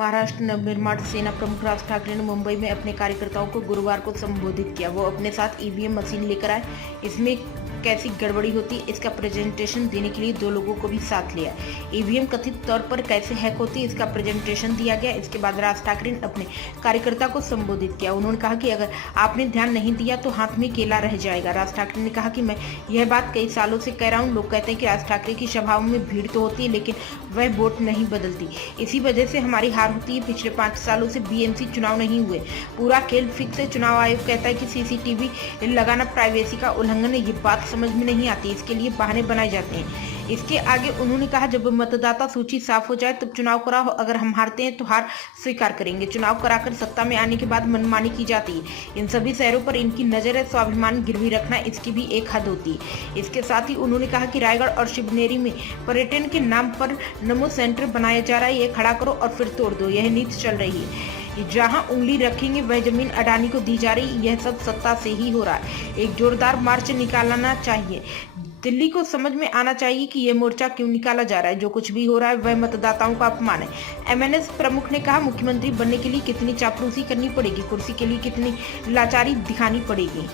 महाराष्ट्र नवनिर्माण सेना प्रमुख राज ठाकरे ने मुंबई में अपने कार्यकर्ताओं को गुरुवार को संबोधित किया। वो अपने साथ ईवीएम मशीन लेकर आए। इसमें कैसी गड़बड़ी होती है इसका प्रेजेंटेशन देने के लिए 2 लोगों को भी साथ लिया। ईवीएम कथित तौर पर कैसे हैक होती है इसका प्रेजेंटेशन दिया गया। इसके बाद राज ठाकरे ने अपने कार्यकर्ता को संबोधित किया। उन्होंने कहा कि अगर आपने ध्यान नहीं दिया तो हाथ में केला रह जाएगा। राज ठाकरे ने कहा कि मैं यह बात कई सालों से कह रहा हूँ। लोग कहते हैं कि राज ठाकरे की सभाओं में भीड़ तो होती है लेकिन वह वोट नहीं बदलती। इसी वजह से हमारी हार होती है। पिछले 5 सालों से बीएमसी चुनाव नहीं हुए। पूरा खेल फिक्स है। चुनाव आयोग कहता है कि सीसीटीवी लगाना प्राइवेसी का उल्लंघन है। ये बात समझ में नहीं आती। इसके लिए बहाने बनाए जाते हैं। इसके आगे उन्होंने कहा, जब मतदाता सूची साफ हो जाए तब चुनाव कराओ। अगर हम हारते हैं तो हार स्वीकार करेंगे। चुनाव कराकर सत्ता में आने के बाद मनमानी की जाती है। इन सभी शहरों पर इनकी नजर है। स्वाभिमान गिरवी रखना इसकी भी एक हद होती है। इसके साथ ही उन्होंने कहा कि रायगढ़ और शिवनेरी में पर्यटन के नाम पर नमो सेंटर बनाया जा रहा है। ये खड़ा करो और फिर तोड़ दो, यह नीति चल रही है। जहां उंगली रखेंगे वह जमीन अडानी को दी जा रही। यह सब सत्ता से ही हो रहा है। एक जोरदार मार्च निकालना चाहिए। दिल्ली को समझ में आना चाहिए कि यह मोर्चा क्यों निकाला जा रहा है। जो कुछ भी हो रहा है वह मतदाताओं का अपमान है। एमएनएस प्रमुख ने कहा, मुख्यमंत्री बनने के लिए कितनी चापलूसी करनी पड़ेगी, कुर्सी के लिए कितनी लाचारी दिखानी पड़ेगी।